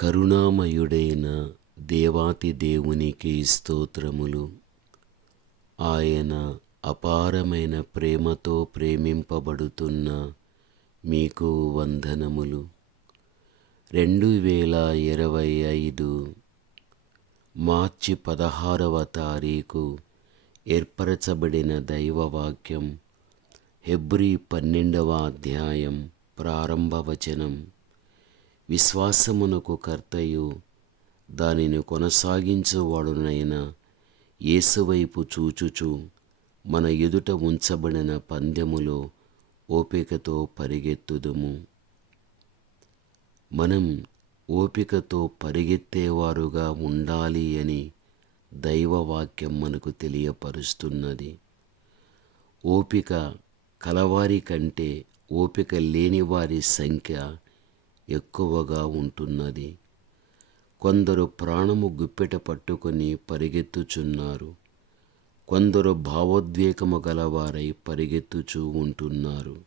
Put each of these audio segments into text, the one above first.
కరుణామయుడైన దేవాతి దేవునికి స్తోత్రములు. ఆయన అపారమైన ప్రేమతో ప్రేమింపబడుతున్న మీకు వందనములు. రెండు వేల ఇరవై ఐదు మార్చి పదహారవ తారీఖు ఏర్పరచబడిన దైవవాక్యం హెబ్రీ పన్నెండవ అధ్యాయం ప్రారంభ వచనం విశ్వాసమునకు కర్తయు. దానిని కొనసాగించువాడునైన యేసువైపు చూచుచు మన ఎదుట ఉంచబడిన పందెములో ఓపికతో పరిగెత్తుదుము. మనం ఓపికతో పరిగెత్తేవారుగా ఉండాలి అని దైవవాక్యం మనకు తెలియపరుస్తున్నది. ఓపిక కలవారి కంటే ఓపిక లేని వారి సంఖ్య ఎక్కువగా ఉంటున్నది. కొందరు ప్రాణము గుప్పెట పట్టుకొని పరిగెత్తుచున్నారు. కొందరు భావోద్వేగము గలవారై పరిగెత్తుచూ ఉంటున్నారు.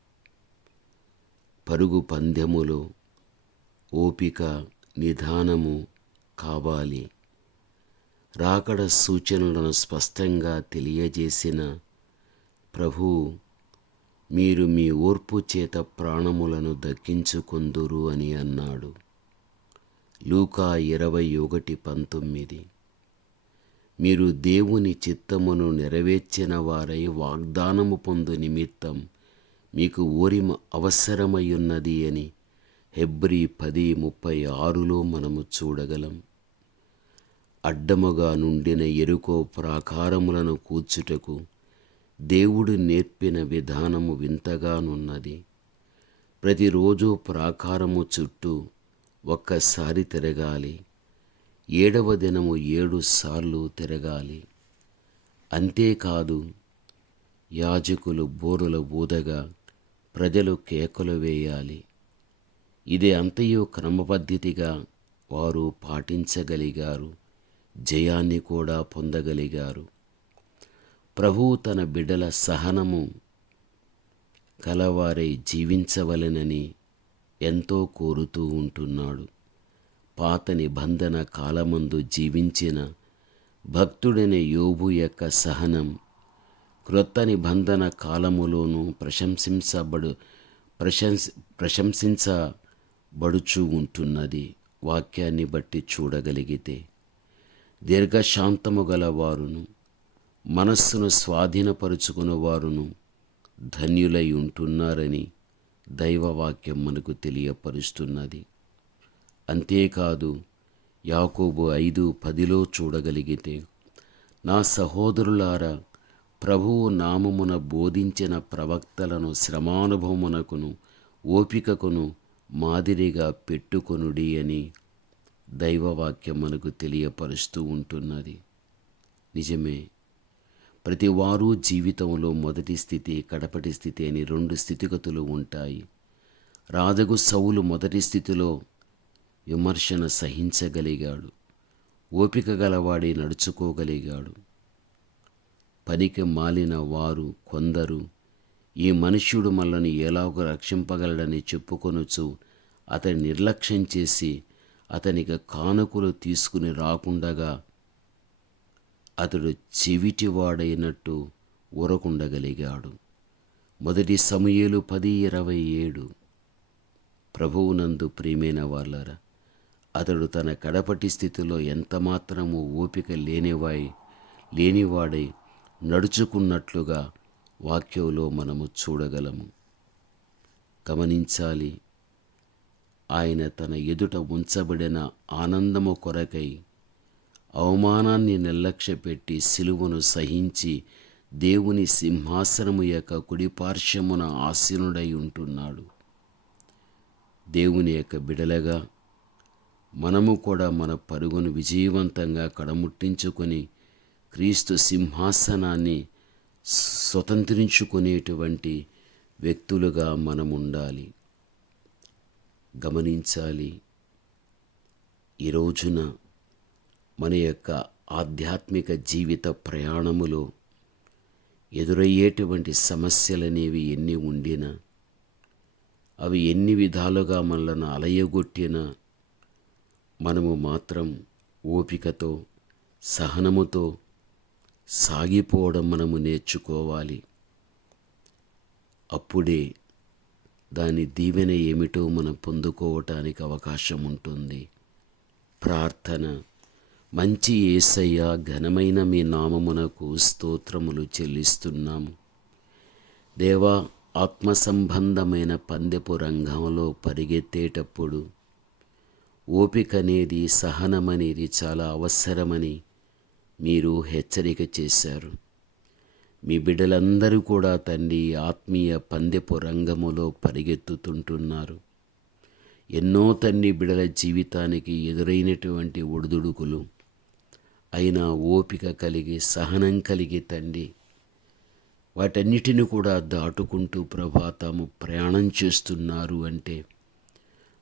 పరుగు పందెములో ఓపిక నిదానము కావాలి. రాకడ సూచనలను స్పష్టంగా తెలియజేసిన ప్రభు మీరు మీ ఓర్పు చేత ప్రాణములను దక్కించుకుందురు అని అన్నాడు. లూకా ఇరవై ఒకటి పంతొమ్మిది. మీరు దేవుని చిత్తమును నెరవేర్చిన వారై వాగ్దానము పొందు నిమిత్తం మీకు ఓరిమ అవసరమయ్యున్నది అని హెబ్రి పది ముప్పై ఆరులో మనము చూడగలం. అడ్డముగా నుండిన ఎరుకో ప్రాకారములను కూర్చుటకు దేవుడు నేర్పిన విధానము వింతగానున్నది. ప్రతిరోజు ప్రాకారము చుట్టూ ఒక్కసారి తిరగాలి. ఏడవ దినము ఏడు సార్లు తిరగాలి. అంతేకాదు యాజకులు బోరుల ఊదగా ప్రజలు కేకలు వేయాలి. ఇది అంతయు క్రమపద్ధతిగా వారు పాటించగలిగారు. జయాన్ని కూడా పొందగలిగారు. ప్రభు తన బిడ్డల సహనము కలవారై జీవించవలెనని ఎంతో కోరుతూ ఉంటున్నాడు. పాత నిబంధన కాలమందు జీవించిన భక్తుడైన యోబు యొక్క సహనం క్రొత్త నిబంధన కాలములోనూ ప్రశంసించబడు ప్రశంస ప్రశంసించబడుచు ఉంటున్నది వాక్యాన్ని బట్టి చూడగలిగితే. దీర్ఘశాంతము గల వారును మనస్సును స్వాధీనపరుచుకున్న వారును ధన్యులై ఉంటున్నారని దైవవాక్యం మనకు తెలియపరుస్తున్నది. అంతేకాదు యాకోబు ఐదు పదిలో చూడగలిగితే నా సహోదరులారా ప్రభువు నామమున బోధించిన ప్రవక్తలను శ్రమానుభవమునకును ఓపికకును మాదిరిగా పెట్టుకొనుడి అని దైవవాక్యం మనకు తెలియపరుస్తూ ఉంటున్నది. నిజమే ప్రతి వారు జీవితంలో మొదటి స్థితి కడపటి స్థితి అని రెండు స్థితిగతులు ఉంటాయి. రాజగు సౌలు మొదటి స్థితిలో విమర్శన సహించగలిగాడు. ఓపిక గలవాడి నడుచుకోగలిగాడు. పనికి మాలిన వారు కొందరు ఈ మనుష్యుడు మనల్ని ఎలాగో రక్షింపగలడని చెప్పుకొనొచ్చు అతని నిర్లక్ష్యం చేసి అతనికి కానుకలు తీసుకుని రాకుండగా అతడు చెవిటివాడైనట్టు ఉరకుండగలిగాడు మొదటి సమయలు పది ఇరవై ఏడు. ప్రభువునందు ప్రియమైన వాళ్ళరా అతడు తన కడపటి స్థితిలో ఎంతమాత్రము ఓపిక లేనివాయి లేనివాడై నడుచుకున్నట్లుగా వాక్యంలో మనము చూడగలము. గమనించాలి ఆయన తన ఎదుట ఉంచబడిన ఆనందము కొరకై అవమానాన్ని నిర్లక్ష్యపెట్టి సిలువను సహించి దేవుని సింహాసనము యొక్క కుడిపార్శ్వమున ఆసీనుడై ఉంటున్నాడు. దేవుని యొక్క బిడలగా మనము కూడా మన పరుగును విజయవంతంగా కడముట్టించుకొని క్రీస్తు సింహాసనాన్ని స్వతంత్రించుకునేటువంటి వ్యక్తులుగా మనం ఉండాలి గమనించాలి. ఈ రోజున మన యొక్క ఆధ్యాత్మిక జీవిత ప్రయాణములో ఎదురయ్యేటువంటి సమస్యలనేవి ఎన్ని ఉండినా అవి ఎన్ని విధాలుగా మనలను అలయగొట్టినా మనము మాత్రం ఓపికతో సహనముతో సాగిపోవడం మనము నేర్చుకోవాలి. అప్పుడే దాని దీవెన ఏమిటో మనం పొందుకోవటానికి అవకాశం ఉంటుంది ప్రార్థన మంచి ఏసయ్య ఘనమైన మీ నామమునకు స్తోత్రములు చెల్లిస్తున్నాము. దేవా ఆత్మ సంబంధమైన పందెపు రంగంలో పరిగెత్తేటప్పుడు ఓపిక అనేది సహనమనేది చాలా అవసరమని మీరు హెచ్చరిక చేశారు. మీ బిడ్డలందరూ కూడా తండ్రి ఆత్మీయ పందెపు రంగములో పరిగెత్తుతుంటున్నారు. ఎన్నో తండ్రి బిడల జీవితానికి ఎదురైనటువంటి ఒడిదుడుకులు అయినా ఓపిక కలిగి సహనం కలిగి తండ్రి. వాటన్నిటిని కూడా దాటుకుంటూ ప్రభా తాము ప్రయాణం చేస్తున్నారు అంటే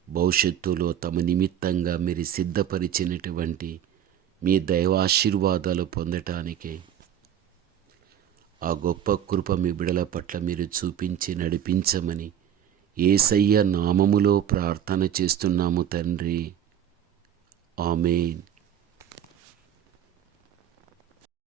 భవిష్యత్తులో తమ నిమిత్తంగా మీరు సిద్ధపరిచినటువంటి మీ దైవాశీర్వాదాలు పొందటానికే ఆ గొప్ప కృప మీ బిడల పట్ల మీరు చూపించి నడిపించమని ఏసయ్య నామములో ప్రార్థన చేస్తున్నాము తండ్రి. ఆమెన్.